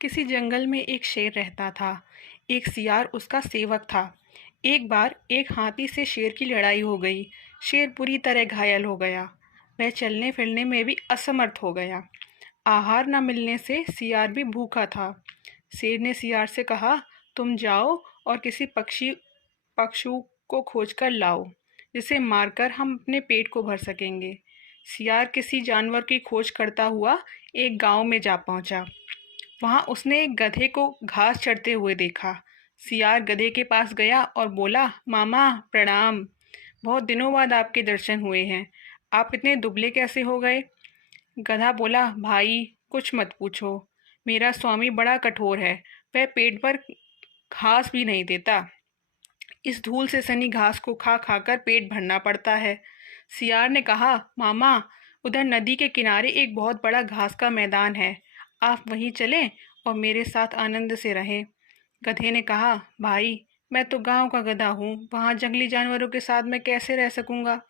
किसी जंगल में एक शेर रहता था। एक सियार उसका सेवक था। एक बार एक हाथी से शेर की लड़ाई हो गई। शेर बुरी तरह घायल हो गया। वह चलने फिरने में भी असमर्थ हो गया। आहार न मिलने से सियार भी भूखा था। शेर ने सियार से कहा, तुम जाओ और किसी पशु को खोजकर लाओ, जिसे मारकर हम अपने पेट को भर सकेंगे। सियार किसी जानवर की खोज करता हुआ एक गांव में जा पहुंचा। वहां उसने एक गधे को घास चरते हुए देखा। सियार गधे के पास गया और बोला, मामा प्रणाम। बहुत दिनों बाद आपके दर्शन हुए हैं। आप इतने दुबले कैसे हो गए? गधा बोला, भाई कुछ मत पूछो। मेरा स्वामी बड़ा कठोर है। वह पेट भर घास भी नहीं देता। इस धूल से सनी घास को खा खाकर पेट भरना पड़ता है। सियार ने कहा, मामा उधर नदी के किनारे एक बहुत बड़ा घास का मैदान है। आप वहीं चलें और मेरे साथ आनंद से रहें। गधे ने कहा, भाई मैं तो गांव का गधा हूँ, वहाँ जंगली जानवरों के साथ मैं कैसे रह सकूँगा?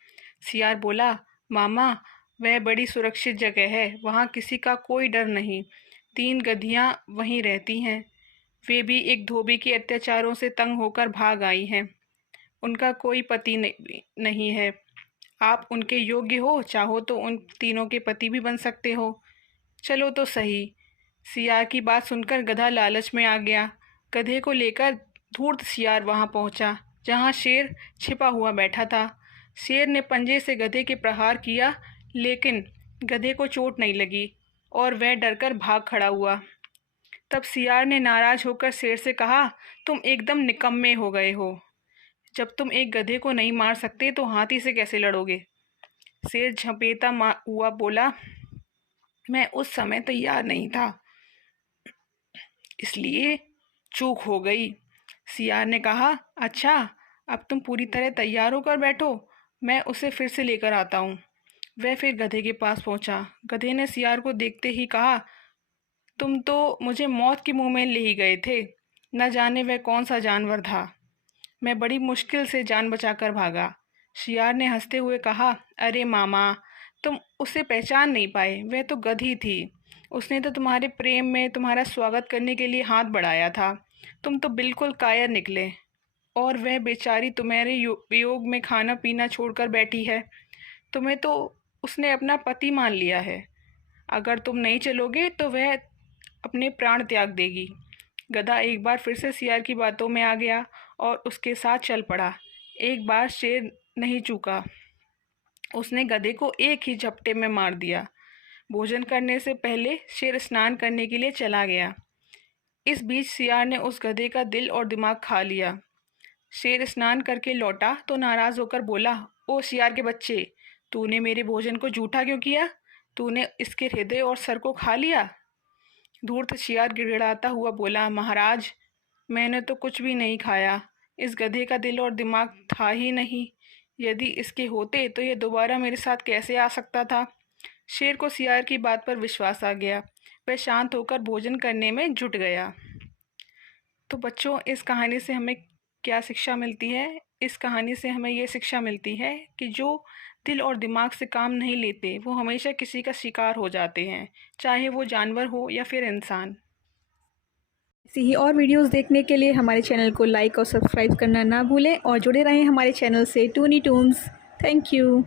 सियार बोला, मामा वह बड़ी सुरक्षित जगह है, वहाँ किसी का कोई डर नहीं। 3 गधियाँ वहीं रहती हैं। वे भी एक धोबी के अत्याचारों से तंग होकर भाग आई हैं। उनका कोई पति नहीं है। आप उनके योग्य हो, चाहो तो उन तीनों के पति भी बन सकते हो। चलो तो सही। सियार की बात सुनकर गधा लालच में आ गया। गधे को लेकर धूर्त सियार वहां पहुंचा, जहां शेर छिपा हुआ बैठा था। शेर ने पंजे से गधे के प्रहार किया, लेकिन गधे को चोट नहीं लगी और वह डरकर भाग खड़ा हुआ। तब सियार ने नाराज होकर शेर से कहा, तुम एकदम निकम्मे हो गए हो। जब तुम एक गधे को नहीं मार सकते तो हाथी से कैसे लड़ोगे? शेर झपेटा हुआ बोला, मैं उस समय तैयार नहीं था, इसलिए चूक हो गई। सियार ने कहा, अच्छा अब तुम पूरी तरह तैयार होकर बैठो, मैं उसे फिर से लेकर आता हूँ। वह फिर गधे के पास पहुंचा। गधे ने सियार को देखते ही कहा, तुम तो मुझे मौत के मुंह में ले ही गए थे। न जाने वह कौन सा जानवर था। मैं बड़ी मुश्किल से जान बचाकर भागा। सियार ने हंसते हुए कहा, अरे मामा तुम उसे पहचान नहीं पाए, वह तो गधी थी। उसने तो तुम्हारे प्रेम में तुम्हारा स्वागत करने के लिए हाथ बढ़ाया था। तुम तो बिल्कुल कायर निकले, और वह बेचारी तुम्हारे वियोग में खाना पीना छोड़कर बैठी है। तुम्हें तो उसने अपना पति मान लिया है। अगर तुम नहीं चलोगे तो वह अपने प्राण त्याग देगी। गधा एक बार फिर से सियार की बातों में आ गया और उसके साथ चल पड़ा। एक बार शेर नहीं चूका। उसने गधे को एक ही झपटे में मार दिया। भोजन करने से पहले शेर स्नान करने के लिए चला गया। इस बीच सियार ने उस गधे का दिल और दिमाग खा लिया। शेर स्नान करके लौटा तो नाराज होकर बोला, ओ सियार के बच्चे, तूने मेरे भोजन को जूठा क्यों किया? तूने इसके हृदय और सर को खा लिया। धूर्त सियार गिड़गिड़ाता हुआ बोला, महाराज मैंने तो कुछ भी नहीं खाया। इस गधे का दिल और दिमाग था ही नहीं। यदि इसके होते तो यह दोबारा मेरे साथ कैसे आ सकता था? शेर को सियार की बात पर विश्वास आ गया। वह शांत होकर भोजन करने में जुट गया। तो बच्चों, इस कहानी से हमें क्या शिक्षा मिलती है? इस कहानी से हमें ये शिक्षा मिलती है कि जो दिल और दिमाग से काम नहीं लेते वो हमेशा किसी का शिकार हो जाते हैं, चाहे वो जानवर हो या फिर इंसान। ऐसी ही और वीडियोस देखने के लिए हमारे चैनल को लाइक और सब्सक्राइब करना ना भूलें और जुड़े रहें हमारे चैनल से टूनी टून्स। Thank you.